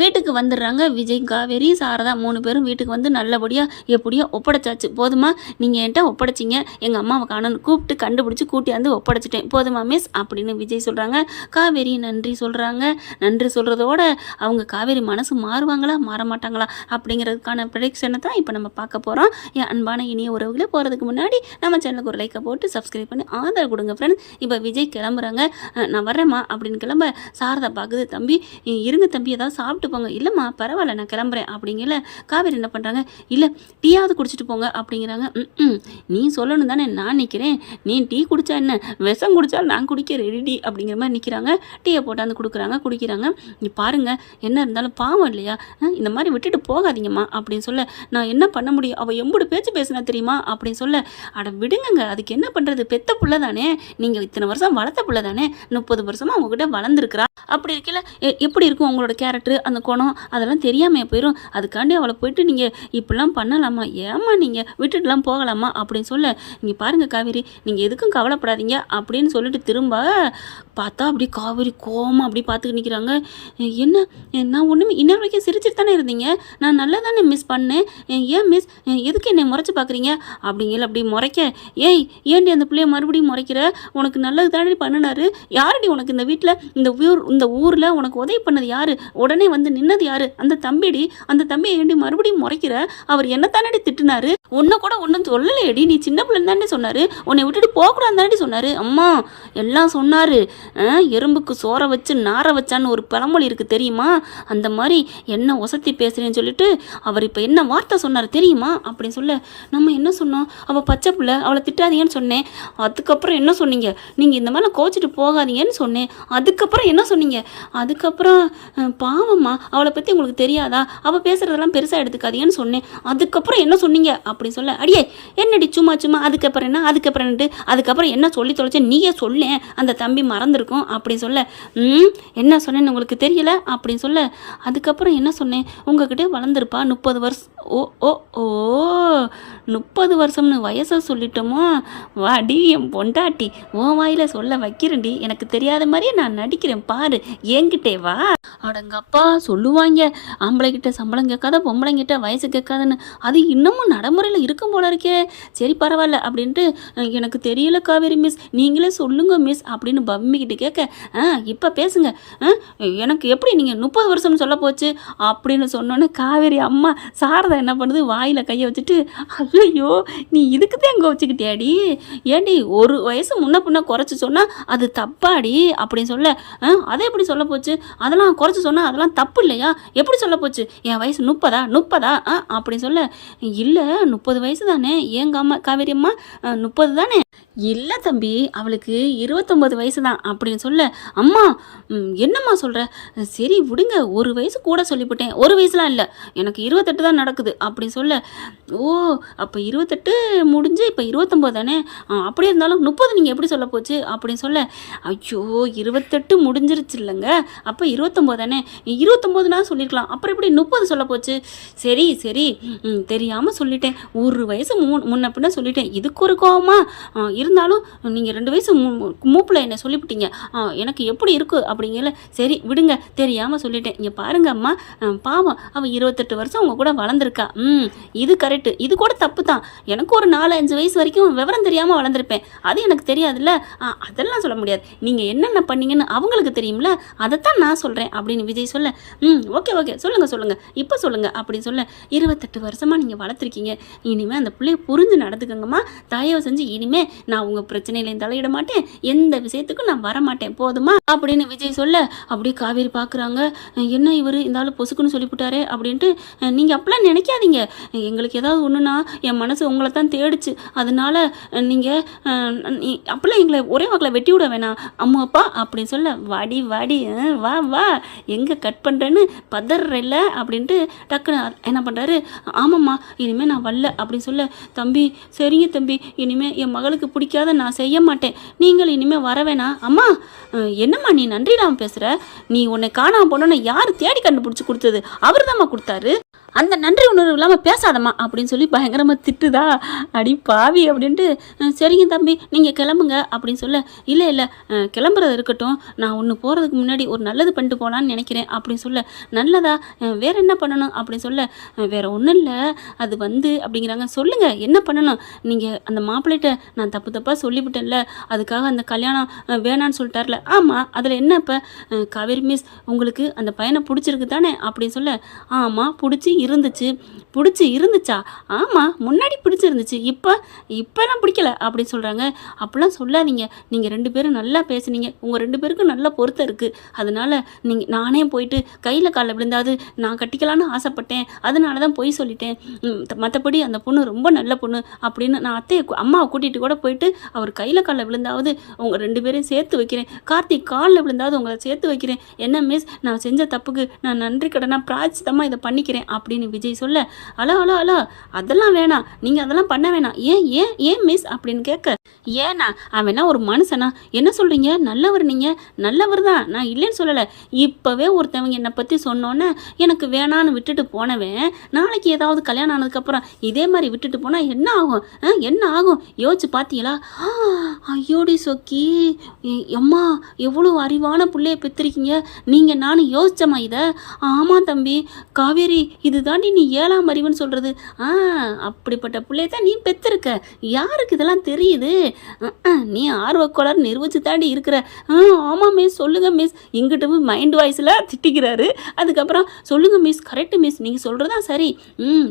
வீட்டுக்கு வந்துடுறாங்க. விஜய், காவேரி, சாரதா 3 பேரும் வீட்டுக்கு வந்து நல்லபடியாக எப்படியோ ஒப்படைச்சாச்சு. போதுமா, நீங்கள் என்கிட்ட ஒப்படைச்சிங்க, எங்கள் அம்மாவை காணோன்னு கூப்பிட்டு கண்டுபிடிச்சி கூட்டியாந்து ஒப்படைச்சிட்டேன், போதுமா மிஸ் அப்படின்னு விஜய் சொல்கிறாங்க. காவேரி நன்றி சொல்கிறாங்க. நன்றி சொல்கிறதோட அவங்க காவேரி மனசு மாறுவாங்களா மாற மாட்டாங்களா அப்படிங்கிறதுக்கான ப்ரெடிக்ஷனை தான் இப்போ நம்ம பார்க்க போகிறோம். என் அன்பான இனிய உறவுகளை போகிறதுக்கு முன்னாடி நம்ம சேனலுக்கு ஒரு லைக்கை போட்டு சப்ஸ்கிரைப் பண்ணி ஆதரவு கொடுங்க ஃப்ரெண்ட்ஸ். இப்போ விஜய் கிளம்புறாங்க. நான் வர்றேம்மா அப்படின்னு கிளம்ப சாரதா பார்க்குது. தம்பி இருங்க தம்பி, ஏதாவது சாப்பிட்டு போங்க. இல்லைம்மா பரவாயில்ல, நான் கிளம்புறேன் அப்படிங்கல. காவேரி என்ன பண்ணுறாங்க, இல்லை டீயாவது குடிச்சிட்டு போங்க அப்படிங்கிறாங்க. நீ சொல்லணும் தானே நான் நிற்கிறேன், நீ டீ குடித்தா என்ன, விஷம் குடித்தா நான் குடிக்க ரெடி அப்படிங்கிற மாதிரி நிற்கிறாங்க. டீயை போட்டாந்து கொடுக்குறாங்க, குடிக்கிறாங்க. நீ பாருங்கள், என்ன இருந்தாலும் பாவம் இல்லையா, இந்த மாதிரி விட்டுட்டு போகாதீங்கம்மா அப்படின்னு சொல்ல, நான் என்ன பண்ண முடியும், அவள் எம்புடு பேச்சு பேசினா தெரியுமா அப்படின்னு சொல்ல, அட விடுங்க, அதுக்கு என்ன பண்ணுறது, பெத்த புள்ள தானே, நீங்கள் இத்தனை வருஷம் வளர்த்த புள்ள தானே, 30 வருஷமாக அவங்ககிட்ட வளர்ந்துருக்குறா. அப்படி இருக்கல எப்படி இருக்கும் உங்களோட கேரக்டர், அந்த குணம் அதெல்லாம் தெரியாமல் போயிடும். அதுக்காண்டி அவளை போயிட்டு நீங்கள் இப்படிலாம் பண்ணலாமா, ஏமா நீங்கள் விட்டுட்டுலாம் போகலாமா அப்படின்னு சொல்ல, இங்கே பாருங்கள் காவேரி, நீங்கள் எதுக்கும் கவலைப்படாதீங்க அப்படின்னு சொல்லிட்டு திரும்ப பார்த்தா அப்படி காவேரி கோமா அப்படி பார்த்துட்டு நிற்கிறாங்க. என்ன, நான் ஒன்றுமே இன்னொரு வரைக்கும் சிரிச்சுட்டு தானே இருந்தீங்க, நான் நல்லா தானே மிஸ் பண்ணேன், ஏன் மிஸ் எதுக்கு என்னை முறைச்சி பார்க்குறீங்க அப்படிங்கிற அப்படி முறைக்க, ஏய் ஏன்டி அந்த பிள்ளைய மறுபடியும் முறைக்கிற, உனக்கு நல்லது தானே பண்ணினாரு, யாரடி உனக்கு இந்த வீட்டில் இந்த ஊரில் உனக்கு உதவி பண்ணது யாரு, உடனே வந்து நின்னது யாரு, அந்த தம்பிடி, அந்த தம்பியை ஏண்டி மறுபடியும் முறைக்கிற, அவர் என்ன தானடி திட்டுனாரு, உன்னை கூட ஒன்றும் சொல்லலையடி, நீ சின்ன பிள்ளை தானே சொன்னார், உன்னை விட்டுட்டு போகக்கூடாது தானே சொன்னார், அம்மா எல்லாம் சொன்னார், எறும்புக்கு சோற வச்சு நார வச்சான்னு ஒரு பழமொழி இருக்குது தெரியுமா, அந்த மாதிரி என்ன ஒசத்தி பேசுகிறேன்னு சொல்லிட்டு அவர் இப்போ என்ன வார்த்தை சொன்னார் தெரியுமா அப்படின்னு சொல்ல, நம்ம என்ன சொன்னோம், அவள் பச்சை பிள்ளை, அவளை திட்டாதீங்கன்னு சொன்னேன், அதுக்கப்புறம் என்ன சொன்னீங்க, நீங்கள் இந்த மாதிரிலாம் கோச்சிட்டு போகாதீங்கன்னு சொன்னேன், அதுக்கப்புறம் என்ன சொன்னீங்க, அதுக்கப்புறம் பாவம்மா அவளை பற்றி உங்களுக்கு தெரியாதா, அவள் பேசுகிறதெல்லாம் பெருசாக எடுத்துக்காதீங்கன்னு சொன்னேன், அதுக்கப்புறம் என்ன சொன்னீங்க அப்படின்னு சொல்ல, அடியே என்னடி சும்மா அதுக்கப்புறம் என்ன, அதுக்கப்புறம் என்ன சொல்லி தொலைச்சேன் நீயே சொல்லேன், அந்த தம்பி மறந்துருக்கும் அப்படின்னு சொல்ல, என்ன சொன்னேன்னு உங்களுக்கு தெரியல அப்படின்னு சொல்ல, அதுக்கப்புறம் என்ன சொன்னேன், உங்ககிட்ட வளர்ந்துருப்பா 30 வருஷம், ஓ ஓ ஓ 30 வருஷம்னு வயசை சொல்லிட்டோமோ, வாடி என் பொண்டாட்டி, உன் வாயில சொல்ல வைக்கிறேன்டி, எனக்கு தெரியாத மாதிரியே நான் நடிக்கிறேன் பாரு, என்கிட்டே வா. அடங்கப்பா சொல்லுவாங்க, ஆம்பளைக்கிட்ட சம்பளம் கேட்காத, பொம்பளைங்கிட்ட வயசு கேட்காதுன்னு, அது இன்னமும் நடைமுறையில் இருக்கும் போல இருக்கே, சரி பரவாயில்ல அப்படின்ட்டு, எனக்கு தெரியல காவேரி மிஸ், நீங்களே சொல்லுங்க மிஸ் அப்படின்னு பம்மிக்கிட்டு கேட்க, இப்போ பேசுங்க, எனக்கு எப்படி நீங்கள் 30 வருஷம்னு சொல்ல போச்சு அப்படின்னு சொன்னோன்னே காவேரி அம்மா சாரதா என்ன பண்ணுது, வாயில் கையை வச்சுட்டு, ஐயோ நீ இதுக்கு தான் எங்கே வச்சுக்கிட்டியாடி, ஏண்டி ஒரு வயசு முன்ன பின்ன குறைச்சி சொன்னால் அது தப்பாடி அப்படின்னு சொல்ல, அதை எப்படி சொல்ல போச்சு, அதெல்லாம் குறைச்சி சொன்னால் அதெல்லாம் தப்பு இல்லையா, எப்படி சொல்ல போச்சு, என் வயசு 30 அப்படின்னு சொல்ல, இல்லை 30 வயசு தானே எங்க அம்மா காவேரி அம்மா 30 தானே, இல்லை தம்பி அவளுக்கு 29 வயசு தான் அப்படின்னு சொல்ல, அம்மா என்னம்மா சொல்கிற, சரி விடுங்க, ஒரு வயசு கூட சொல்லிவிட்டேன், ஒரு வயசுலாம் இல்லை எனக்கு 28 தான் நடக்குது அப்படின்னு சொல்ல, ஓ அப்போ 28 முடிஞ்சு இப்போ 29 தானே, அப்படி இருந்தாலும் 30 நீங்கள் எப்படி சொல்ல போச்சு அப்படின்னு சொல்ல, ஐயோ 28 முடிஞ்சிருச்சு இல்லைங்க, அப்போ 29 தானே, 29 நான் சொல்லியிருக்கலாம், அப்புறம் எப்படி 30 சொல்ல போச்சு, சரி சரி தெரியாமல் சொல்லிட்டேன், ஒரு வயசு முன்ன பின்ன சொல்லிட்டேன், இதுக்கு ஒரு கோவமா, இருந்தாலும் நீங்கள் 2 வயசு மூப்பில் என்னை சொல்லிவிட்டீங்க, எனக்கு எப்படி இருக்குது அப்படிங்கல, சரி விடுங்க தெரியாமல் சொல்லிட்டேன், இங்கே பாருங்க அம்மா பாவம் அவள் 28 வருஷம் அவங்க கூட வளர்ந்துருக்கா, இது கரெக்டு, இது கூட தப்பு தான், எனக்கு ஒரு 4-5 வயசு வரைக்கும் விவரம் தெரியாமல் வளர்ந்துருப்பேன், அது எனக்கு தெரியாதுல்ல, அதெல்லாம் சொல்ல முடியாது, நீங்கள் என்னென்ன பண்ணீங்கன்னு அவங்களுக்கு தெரியும்ல, அதைத்தான் நான் சொல்கிறேன் அப்படின்னு விஜய் சொல்ல, ஓகே ஓகே சொல்லுங்கள் இப்போ சொல்லுங்கள் அப்படின்னு சொல்ல, 28 வருஷமாக நீங்கள் வளர்த்துருக்கீங்க, இனிமேல் அந்த பிள்ளைய புரிஞ்சு நடந்துக்கங்கம்மா, தயவு செஞ்சு இனிமேல் நான் உங்கள் பிரச்சனையிலையும் தலையிட மாட்டேன், எந்த விஷயத்துக்கும் நான் வரமாட்டேன் போதுமா அப்படின்னு விஜய் சொல்ல, அப்படியே காவேரி பார்க்குறாங்க, என்ன இவர் இந்த ஆள் பொசுக்குன்னு சொல்லிவிட்டாரே அப்படின்ட்டு, நீங்கள் அப்படிலாம் நினைக்காதீங்க, எங்களுக்கு ஏதாவது ஒன்றுனா என் மனசு உங்களை தான் தேடிச்சு, அதனால நீங்கள் அப்படிலாம் எங்களை ஒரே வாக்கில் வெட்டி விட வேணாம் அம்மா அப்பா அப்படின்னு சொல்ல, வாடி வாடி வா வா எங்கே கட் பண்ணுறேன்னு பதறல அப்படின்ட்டு டக்குன்னு என்ன பண்ணுறாரு, ஆமாம்மா இனிமேல் நான் வரல அப்படின்னு சொல்ல, தம்பி சரிங்க தம்பி, இனிமேல் என் மகளுக்கு பிடிக்காத நான் செய்ய மாட்டேன், நீங்கள் இனிமேல் வர வேணாம், அம்மா என்னம்மா நீ நன்றி இல்லாமல் பேசுகிற, நீ உன்னை காணாமல் போனோன்னு யார் தேடி கண்டுபிடிச்சி கொடுத்தது, அவர் தான்மா கொடுத்தாரு, அந்த நன்றி உணர்வு இல்லாமல் பேசாதம்மா அப்படின்னு சொல்லி பயங்கரமாக திட்டுதா. அடி பாவி அப்படின்ட்டு சரிங்க தம்பி நீங்கள் கிளம்புங்க அப்படின்னு சொல்ல, இல்லை இல்லை கிளம்புறது இருக்கட்டும், நான் ஒன்று போகிறதுக்கு முன்னாடி ஒரு நல்லது பண்ணிட்டு போகலான்னு நினைக்கிறேன் அப்படின்னு சொல்ல, நல்லதா வேறு என்ன பண்ணணும் அப்படின்னு சொல்ல, வேறு ஒன்றும் இல்லை அது வந்து அப்படிங்கிறாங்க. சொல்லுங்கள் என்ன பண்ணணும், நீங்கள் அந்த மாப்பிள்ளைகிட்ட நான் தப்பு தப்பாக சொல்லிவிட்டேன்ல, அதுக்காக அந்த கல்யாணம் வேணான்னு சொல்லிட்டார்ல, ஆமாம் அதில் என்ன இப்போ காவேரி மிஸ் உங்களுக்கு அந்த பையனை பிடிச்சிருக்கு தானே அப்படின்னு சொல்ல, ஆமாம் பிடிச்சி இருந்துச்சா, ஆமாம் முன்னாடி பிடிச்சிருந்துச்சு, இப்போலாம் பிடிக்கல அப்படின்னு சொல்கிறாங்க. அப்படிலாம் சொல்லாதீங்க, நீங்கள் 2 பேரும் நல்லா பேசுனீங்க, உங்கள் 2 பேருக்கும் நல்ல பொருத்தம் இருக்குது, அதனால் நானே போயிட்டு கையில் காலில் விழுந்தாது நான் கட்டிக்கலான்னு ஆசைப்பட்டேன், அதனால தான் போய் சொல்லிட்டேன், மற்றபடி அந்த பொண்ணு ரொம்ப நல்ல பொண்ணு அப்படின்னு நான் அம்மாவை கூட்டிகிட்டு கூட போயிட்டு அவர் கையில் காலில் விழுந்தாவது உங்கள் 2 பேரையும் சேர்த்து வைக்கிறேன், கார்த்திக் காலில் விழுந்தாவது உங்களை சேர்த்து வைக்கிறேன், என்ன மிஸ் நான் செஞ்ச தப்புக்கு நான் நன்றி கடனாக பிராய்ச்சித்தமாக இதை பண்ணிக்கிறேன் அப்படின்னு விஜய் சொல்ல, அலோ அதெல்லாம் வேணாம், நீங்கள் அதெல்லாம் பண்ண வேணாம், ஏன் மிஸ் அப்படின்னு கேட்க, ஏன்னா அவனா ஒரு மனுஷனா, என்ன சொல்கிறீங்க, நல்லவர், நீங்கள் நல்லவர் தான், நான் இல்லைன்னு சொல்லலை, இப்போவே ஒருத்தவங்க என்னை பற்றி சொன்னோன்னே எனக்கு வேணான்னு விட்டுட்டு போனவன் நாளைக்கு ஏதாவது கல்யாணம் ஆனதுக்கப்புறம் இதே மாதிரி விட்டுட்டு போனால் என்ன ஆகும் யோசிச்சு பார்த்தீங்களா? ஐயோடி சொக்கி, அம்மா எவ்வளோ அறிவான பிள்ளைய பெற்றிருக்கீங்க நீங்கள், நானும் யோசிச்சம்மா இதை. ஆமாம் தம்பி காவேரி, இது தாண்டி நீ 7ஆம் அறிவுன்னு சொல்கிறது, அப்படிப்பட்ட பிள்ளைய தான் நீ பெற்றிருக்க, யாருக்கு இதெல்லாம் தெரியுது, நீ ஆர்வக்கோளாறு நிரூபிச்சு தாண்டி இருக்கிற. ஆமாம் மிஸ் சொல்லுங்கள் மிஸ், இங்கிட்ட மைண்ட் வாய்ஸில் திட்டிக்கிறாரு. அதுக்கப்புறம் சொல்லுங்கள் மிஸ், கரெக்டு மிஸ், நீங்கள் சொல்கிறதான் சரி,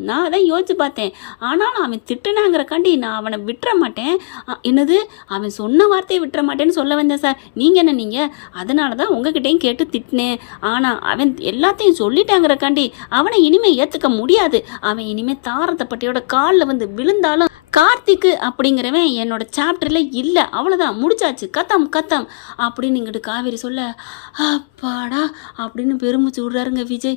நான் அதான் யோசிச்சு பார்த்தேன், ஆனாலும் அவன் திட்டுனாங்கிறக்காண்டி நான் அவனை விட்டுற மாட்டேன். என்னது, அவன் சொன்ன வார்த்தையை விட்டுற மாட்டேன்னு சொல்ல வந்தேன் சார், நீங்கள் என்ன நீங்கள், அதனால தான் உங்ககிட்டையும் கேட்டு திட்டினேன், ஆனால் அவன் எல்லாத்தையும் சொல்லிட்டாங்கிறக்காண்டி அவனை இனிமேல் ஏற்றுக்க முடியாது, அவன் இனிமேல் தாரத்தப்பட்டியோட காலில் வந்து விழுந்தாலும் கார்த்திக்கு அப்படிங்கிறவன் என்னோட சாப்டரில் இல்லை, அவ்வளோதான் முடிச்சாச்சு, கத்தம் அப்படின்னு இங்கிட்டு காவேரி சொல்ல, அப்பாடா அப்படின்னு பெருமிச்சு விடுறாருங்க விஜய்.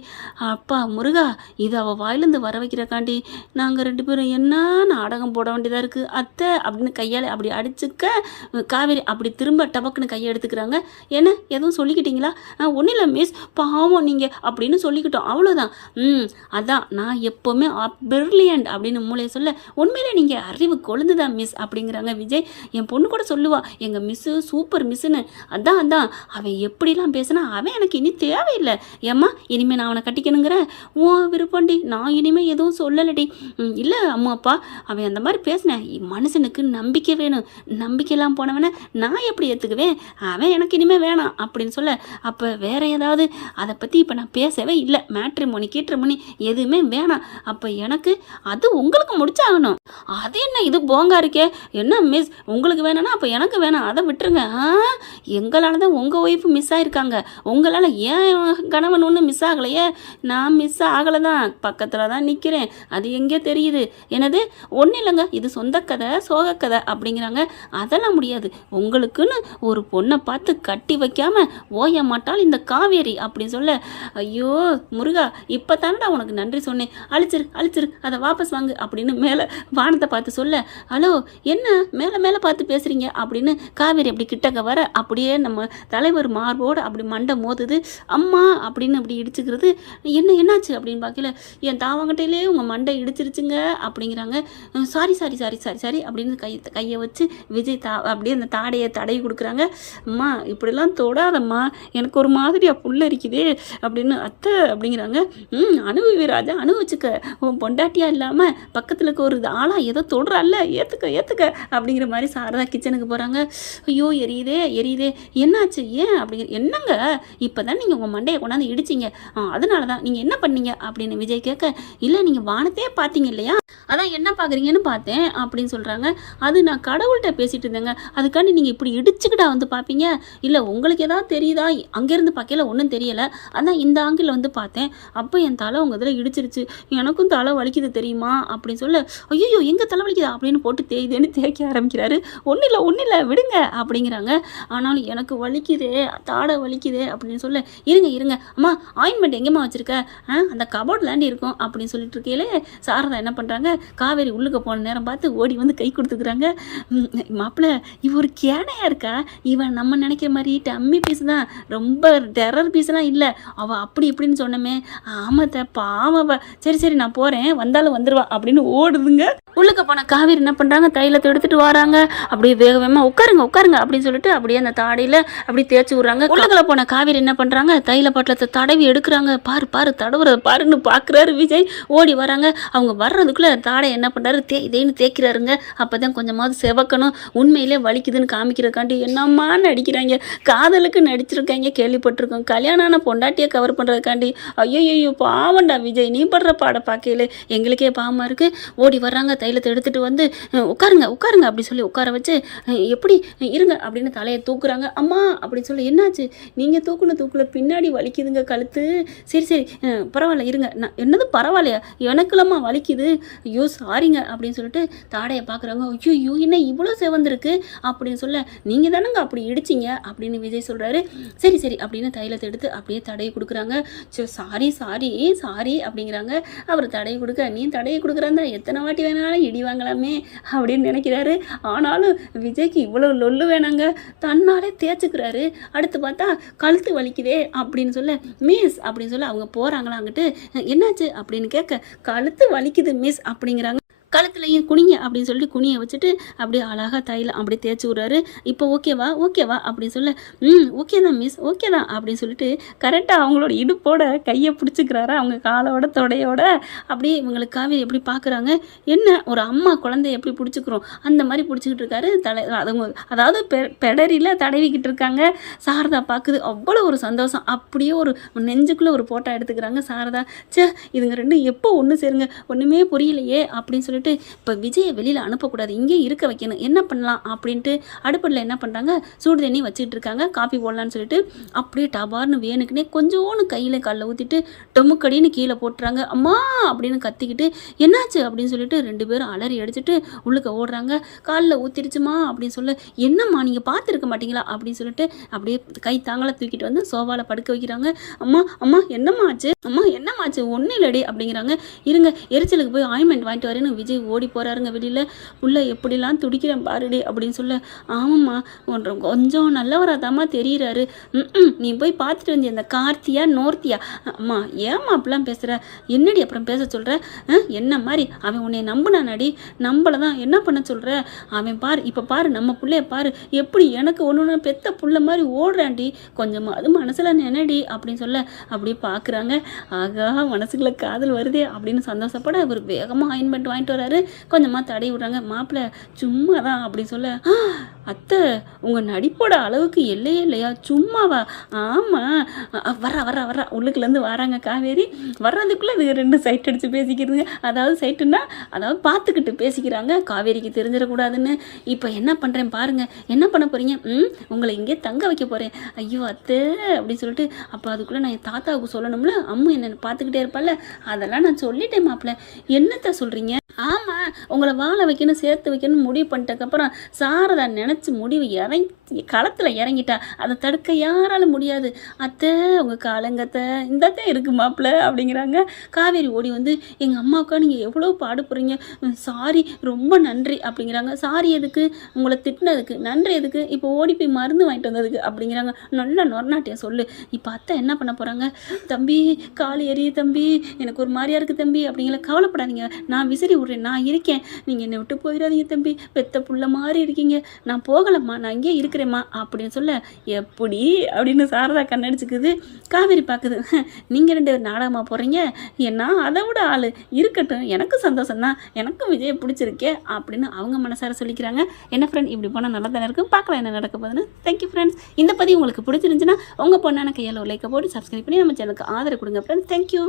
அப்பா முருகா, இது அவள் வாயிலேருந்து வர வைக்கிறக்காண்டி நாங்கள் 2 பேரும் என்ன நாடகம் போட வேண்டியதாக இருக்குது அத்தை அப்படின்னு கையால் அப்படி அடிச்சுக்க, காவேரி அப்படி திரும்ப டபக்குன்னு கையை எடுத்துக்கிறாங்க. என்ன எதுவும் சொல்லிக்கிட்டீங்களா? ஒன்றும் இல்லை மிஸ், பாவம் நீங்கள் அப்படின்னு சொல்லிக்கிட்டோம், அவ்வளோதான். அதான் நான் எப்போவுமே பிரில்லியன்ட் அப்படின்னு மூளையை சொல்ல, உண்மையிலே நீங்கள் அறிவு கொழுந்துதான் மிஸ் அப்படிங்கிறாங்க விஜய். என் பொண்ணு கூட சொல்லுவா எங்கள் மிஸ்ஸு சூப்பர் மிஸ்ஸுன்னு, அதான் அவன் எப்படிலாம் பேசினா அவன் எனக்கு இனி தேவையில்லை, ஏம்மா இனிமேல் நான் அவனை கட்டிக்கணுங்கிறேன், ஓ விருப்பண்டி, நான் இனிமேல் எதுவும் சொல்லலடி, இல்லை அம்மா அப்பா அவன் அந்த மாதிரி பேசினேன், மனுஷனுக்கு நம்பிக்கை வேணும், நம்பிக்கையெல்லாம் போனவனை நான் எப்படி ஏற்றுக்குவேன், அவன் எனக்கு இனிமேல் வேணாம் அப்படின்னு சொல்ல, அப்போ வேறு ஏதாவது அதை பற்றி இப்போ நான் பேசவே இல்லை, மேட்ரிமோனி கீட்ரிமோனி எதுவுமே வேணாம், அப்போ எனக்கு அது உங்களுக்கு முடிச்சாகணும், அது என்ன இது போங்கா இருக்கே, என்ன மிஸ் உங்களுக்கு வேணான்னா அப்போ எனக்கு வேணாம், அதை விட்டுருங்க, எங்களால் தான் உங்கள் ஒய்ஃபு மிஸ் ஆகிருக்காங்க, உங்களால் ஏன் கணவன் ஒன்றும் மிஸ் ஆகலையே, நான் மிஸ் ஆகலை தான், பக்கத்தில் தான் நிற்கிறேன், அது எங்கே தெரியுது, என்னது ஒன்றும் இல்லைங்க, இது சொந்த கதை சோக கதை அப்படிங்கிறாங்க, அதெல்லாம் முடியாது, உங்களுக்குன்னு ஒரு பொண்ணை பார்த்து கட்டி வைக்காமல் ஓய மாட்டால் இந்த காவேரி அப்படின்னு சொல்ல, ஐயோ முருகா இப்போ தானடா உனக்கு நன்றி சொன்னேன், அழிச்சிரு அதை வாபஸ் வாங்கு அப்படின்னு மேலே வானத்தை பார்த்து சொல்ல, ஹலோ என்ன மேலே பார்த்து பேசுகிறீங்க அப்படின்னு காவேரி அப்படி கிட்டக்க வர, அப்படியே நம்ம தலைவர் மார்போடு அப்படி மண்டை மோதுது, அம்மா அப்படின்னு அப்படி இடிச்சுக்கிறது, என்னாச்சு அப்படின்னு பார்க்கல, என் தாவங்கிட்டே உங்கள் மண்டை இடிச்சிருச்சுங்க அப்படிங்கிறாங்க, சாரி அப்படின்னு கையை வச்சு விஜய் அப்படியே அந்த தாடையை தடவி கொடுக்குறாங்க, அம்மா இப்படிலாம் தொடாதம்மா எனக்கு ஒரு மாதிரியாக புல்லரிக்குதே அப்படின்னு அத்தை அப்படிங்கிறாங்க, அனுபவிராஜா அனுபவிச்சுக்க, உன் பொண்டாட்டியா இல்லாமல் பக்கத்தில் இருக்க ஒரு ஆளாக ஏதோ தொடுறால ஏற்றுக்க அப்படிங்கிற மாதிரி சாரதா கிச்சனுக்கு போகிறாங்க. ஐயோ எரியுதே என்னாச்சு ஏன் அப்படிங்கிற, என்னங்க இப்போ தான் நீங்கள் உங்கள் மண்டையை கொண்டாந்து இடிச்சிங்க, அதனால தான் நீங்கள் என்ன பண்ணீங்க அப்படின்னு விஜய் கேட்க, இல்லை நீங்கள் வானத்தையே பார்த்தீங்க இல்லையா, அதான் என்ன பார்க்குறீங்கன்னு பார்த்தேன் அப்படின்னு சொல்கிறாங்க, அது நான் கடவுள்கிட்ட பேசிகிட்டு இருந்தேங்க, அதுக்காண்டி நீங்கள் இப்படி இடிச்சுக்கிட்டா வந்து பார்ப்பீங்க, இல்லை உங்களுக்கு ஏதாவது தெரியுதா, அங்கேருந்து பார்க்கல ஒன்றும் தெரியலை, அதான் இந்த ஆங்கிளில் வந்து பார்த்தேன், அப்போ என் தலை உங்கள் இதில் இடிச்சிருச்சு, எனக்கும் தலை வலிக்குது தெரியுமா அப்படின்னு சொல்ல, ஐயோ எங்கள் தலைவலிக்குதா அப்படின்னு போட்டு தேய்தேன்னு தேய்க்க ஆரம்பிக்கிறாரு. ஒன்றும் இல்லை விடுங்க அப்படிங்கிறாங்க. ஆனாலும் எனக்கு வலிக்குதே, தாடை வலிக்குதே அப்படின்னு சொல்ல, இருங்க அம்மா ஆயின்மெண்ட் எங்கேம்மா வச்சுருக்க? அந்த கபோர்ட்லாண்டி இருக்கும் அப்படின்னு சொல்லிட்டு இருக்கையிலே சாரதா என்ன பண்ணுறாங்க, காவேரி உள்ளுக்கு போன நேரம் பார்த்து ஓடி வந்து கை கொடுத்துக்கிறாங்க. மாப்பிள்ள இவ ஒரு கேனையாக இருக்கா, இவன் நம்ம நினைக்கிற மாதிரி டம்மி பீஸ் தான், ரொம்ப டெரர் பீஸ்லாம் இல்லை, அவள் அப்படி இப்படின்னு சொன்னமே. ஆமாத்த பாவவ, சரி நான் போகிறேன், வந்தாலும் வந்துடுவா அப்படின்னு ஓடுதுங்க. உள்ளுக்க போன காவேரி என்ன பண்ணுறாங்க, தைலத்தை எடுத்துகிட்டு வராங்க. அப்படியே வேக வேகமாக உட்காருங்க அப்படின்னு சொல்லிட்டு அப்படியே அந்த தாடையில் அப்படியே தேய்ச்சி விட்றாங்க. உள்ளுக்குள்ள போன காவேரி என்ன பண்ணுறாங்க, தைல பாட்டிலத்தை தடவி எடுக்கிறாங்க. பாரு தடவுறத பாருன்னு பார்க்குறாரு விஜய். ஓடி வராங்க. அவங்க வர்றதுக்குள்ளே தாடை என்ன பண்ணுறாரு, தேய்ன்னு தேய்க்கிறாருங்க. அப்போ தான் கொஞ்சமாவது செவக்கணும், உண்மையிலே வலிக்குதுன்னு காமிக்கிறதுக்காண்டி என்னம்மா நடிக்கிறாங்க, காதலுக்கு நடிச்சிருக்காங்க கேள்விப்பட்டிருக்கோம், கல்யாணான பொண்டாட்டியை கவர் பண்ணுறதுக்காண்டி. ஐயோ பாவண்டா விஜய், நீ படுற பாட பார்க்கல எங்களுக்கே பாவமாக இருக்குது. ஓடி வர்றாங்க, தைலத்தை எடுத்துகிட்டு வந்து உட்காருங்க அப்படி சொல்லி உட்கார வச்சு, எப்படி இருங்க அப்படின்னு தலையை தூக்குறாங்க. அம்மா அப்படின்னு சொல்லி, என்னாச்சு, நீங்கள் தூக்குல பின்னாடி வலிக்குதுங்க கழுத்து. சரி பரவாயில்ல இருங்க. நான் என்னது பரவாயில்லையா, எனக்குலம்மா வலிக்குது. ஐயோ சாரிங்க அப்படின்னு சொல்லிட்டு தாடையை பார்க்குறாங்க. ஐயோ என்ன இவ்வளோ செவந்திருக்கு அப்படின்னு சொல்ல, நீங்கள் தானங்க அப்படி இடிச்சிங்க அப்படின்னு விஜய் சொல்கிறாரு. சரி அப்படின்னு தைலத்தை எடுத்து அப்படியே தடையை கொடுக்குறாங்க. சாரி அப்படிங்கிறாங்க. அவர் தடையை கொடுக்க, நீ தடையை கொடுக்குறாந்தா எத்தனை வாட்டி வேணாலும் இடி வாங்கலாமே அப்படின்னு நினைக்கிறாரு. ஆனாலும் விஜய்க்கு இவ்வளோ லொல்லு வேணாங்க, தன்னாலே தேய்ச்சிக்கிறாரு. அடுத்து பார்த்தா கழுத்து வலிக்குதே அப்படின்னு சொல்ல, மிஸ் அப்படின்னு சொல்ல அவங்க போகிறாங்களா அங்கிட்டு. என்னாச்சு அப்படின்னு கேட்க, கழுத்து வலிக்குது மிஸ் அப்படிங்கிறாங்க. கழுத்துலையும் குனிங்க அப்படின்னு சொல்லிட்டு குனியை வச்சுட்டு அப்படியே அழகாக தைலம் அப்படியே தேய்ச்சி விட்றாரு. இப்போ ஓகேவா அப்படின்னு சொல்ல, ஓகே தான் மிஸ், ஓகே தான் அப்படின்னு சொல்லிட்டு கரெக்டாக அவங்களோட இடுப்போட கையை பிடிச்சிக்கிறாரு. அவங்க காலோட தொடையோட அப்படியே இவங்களுக்கு காவேரி எப்படி பார்க்குறாங்க, என்ன ஒரு அம்மா குழந்தைய எப்படி பிடிச்சிக்கிறோம் அந்த மாதிரி பிடிச்சிக்கிட்டு இருக்காரு. அதாவது பெடரியில் தடவிக்கிட்டு இருக்காங்க. சாரதா பார்க்குது, அவ்வளோ ஒரு சந்தோஷம். அப்படியே ஒரு நெஞ்சுக்குள்ளே ஒரு போட்டோ எடுத்துக்கிறாங்க சாரதா. இதுங்க ரெண்டும் எப்போ ஒன்று சேருங்க, ஒன்றுமே புரியலையே அப்படின்னு சொல்லிட்டு, இப்போ விஜயை வெளியில் அனுப்பக்கூடாது, இங்கே இருக்க வைக்கணும், என்ன பண்ணலாம் அப்படின்ட்டு அடுப்பில் என்ன பண்ணுறாங்க, சூடு தண்ணி வச்சுட்டு இருக்காங்க. காஃபி போடலான்னு சொல்லிட்டு அப்படியே டபார்னு வேணுக்குனே கொஞ்சோன்னு கையில் காலில் ஊற்றிட்டு டொமுக்கடின்னு கீழே போட்டுறாங்க. அம்மா அப்படின்னு கத்திக்கிட்டு, என்னாச்சு அப்படின்னு சொல்லிட்டு 2 பேரும் அலறி அடிச்சுட்டு உள்ளுக்க ஓடுறாங்க. காலில் ஊற்றிடுச்சுமா அப்படின்னு சொல்ல, என்னம்மா நீங்கள் பார்த்துருக்க மாட்டீங்களா அப்படின்னு சொல்லிட்டு அப்படியே கை தாங்களாக தூக்கிட்டு வந்து சோபாவில் படுக்க வைக்கிறாங்க. அம்மா என்னம்மாச்சு ஒன்றும் இல்லடி அப்படிங்கிறாங்க. இருங்க எரிச்சலுக்கு போய் ஆயின்மெண்ட் வாங்கிட்டு வரேன்னு விஜய் ஓடி போகிறாருங்க வெளியில். உள்ள எப்படிலாம் துடிக்கிறேன் பாருடி அப்படின்னு சொல்ல, ஆமாம்மா கொஞ்சம் நல்லவராதாம்மா தெரிகிறாரு. நீ போய் பார்த்துட்டு வந்து அந்த கார்த்தியா நோர்த்தியா, அம்மா ஏம்மா அப்படிலாம் பேசுகிற, என்னடி அப்புறம் பேச சொல்கிற, என்ன மாதிரி அவன் உன்னை நம்பினானடி, நம்பலை தான் என்ன பண்ண சொல்கிற, அவன் இப்போ பாரு நம்ம பிள்ளைய பாரு எப்படி எனக்கு ஒன்று பெத்த புள்ள மாதிரி ஓடுறான்டி, கொஞ்சமாக அது மனசில் நினைடி அப்படின்னு சொல்ல அப்படியே பார்க்குறாங்க. ஆகா மனசுக்குள்ள காதல் வருதே அப்படின்னு சந்தோஷப்பட அவர் வேகமாக ஆயின்மெண்ட் வாங்கிட்டு வராரு. கொஞ்சமாக தடை விடுறாங்க. மாப்பிள்ளை சும்மா தான் அப்படின்னு சொல்ல, அத்தை உங்கள் நடிப்போட அளவுக்கு எல்லையே இல்லையா, சும்மாவா? ஆமாம் வர்றா உள்ளுக்குலேருந்து வராங்க காவேரி. வர்றதுக்குள்ளே இது 2 சைட் அடித்து பேசிக்கிறதுங்க. அதாவது சைட்டுன்னா அதாவது பார்த்துக்கிட்டு பேசிக்கிறாங்க, காவேரிக்கு தெரிஞ்சிடக்கூடாதுன்னு. இப்போ என்ன பண்ணுறேன் பாருங்கள், என்ன பண்ண போகிறீங்க, உங்களை இங்கே தங்க வைக்க போகிறேன். ஐயோ அத்தை அப்படின்னு சொல்லிட்டு, அப்போ அதுக்குள்ளே நான் என் தாத்தாவுக்கு சொல்லணும்ல, அம்மா என்ன பார்த்துக்கிட்டே இருப்பாள்ல, அதெல்லாம் நான் சொல்லிட்டேன் மாப்பிள்ளை. என்னத்த சொல்கிறீங்க? ஆமாம் உங்களை வாழ வைக்கணும் சேர்த்து வைக்கணும்னு முடிவு பண்ணிட்டதுக்கப்புறம் சாரதா நினச்சி முடிவு களத்தில் இறங்கிட்டா, அதை தடுக்க யாராலும் முடியாது. அத்தை உங்கள் காலங்கத்தை இந்தத்தான் இருக்குது மாப்பிள்ளை அப்படிங்கிறாங்க. காவேரி ஓடி வந்து, எங்கள் அம்மாவுக்கா நீங்கள் எவ்வளோ பாடுபடுறீங்க, சாரி ரொம்ப நன்றி அப்படிங்கிறாங்க. சாரி எதுக்கு, உங்களை திட்டினதுக்கு நன்றி எதுக்கு, இப்போ ஓடி போய் மருந்து வாங்கிட்டு வந்ததுக்கு அப்படிங்கிறாங்க. நல்ல நொறநாட்டியம் சொல்லு. இப்போ அத்தை என்ன பண்ண போகிறாங்க, தம்பி கால் எரிய தம்பி, எனக்கு ஒரு மாதிரியா இருக்குது தம்பி அப்படிங்கிற, கவலைப்படாதீங்க நான் விசிறி விட்றேன், நான் இருக்கேன், நீங்கள் என்னை விட்டு போயிடாதீங்க தம்பி, பெத்த புள்ள மாதிரி இருக்கீங்க, நான் போகலம்மா நான் இங்கே இருக்கிறேம்மா அப்படின்னு சொல்ல, எப்படி அப்படின்னு சாரதா கண்ணடிச்சுக்குது. காவேரி பார்க்குது, நீங்கள் 2 பேர் நாடகமாக போகிறீங்க, ஏன்னா அதை விட ஆள் இருக்கட்டும், எனக்கு சந்தோஷம்தான், எனக்கும் விஜயை பிடிச்சிருக்கே அப்படின்னு அவங்க மனசார சொல்லிக்கிறாங்க. என்ன ஃப்ரெண்ட் இப்படி போனால் நல்லா தானே இருக்கும், பார்க்கலாம் என்ன நடக்க போகுதுன்னு. Thank you friends. இந்த பதிவு உங்களுக்கு பிடிச்சிருந்துச்சுன்னா உங்கள் பொண்ணான கையால் ஒரு லைக்கை போட்டு சப்ஸ்கிரைப் பண்ணி நம்ம சேனலுக்கு ஆதரவு கொடுங்க ஃப்ரெண்ட்ஸ். தேங்க்யூ.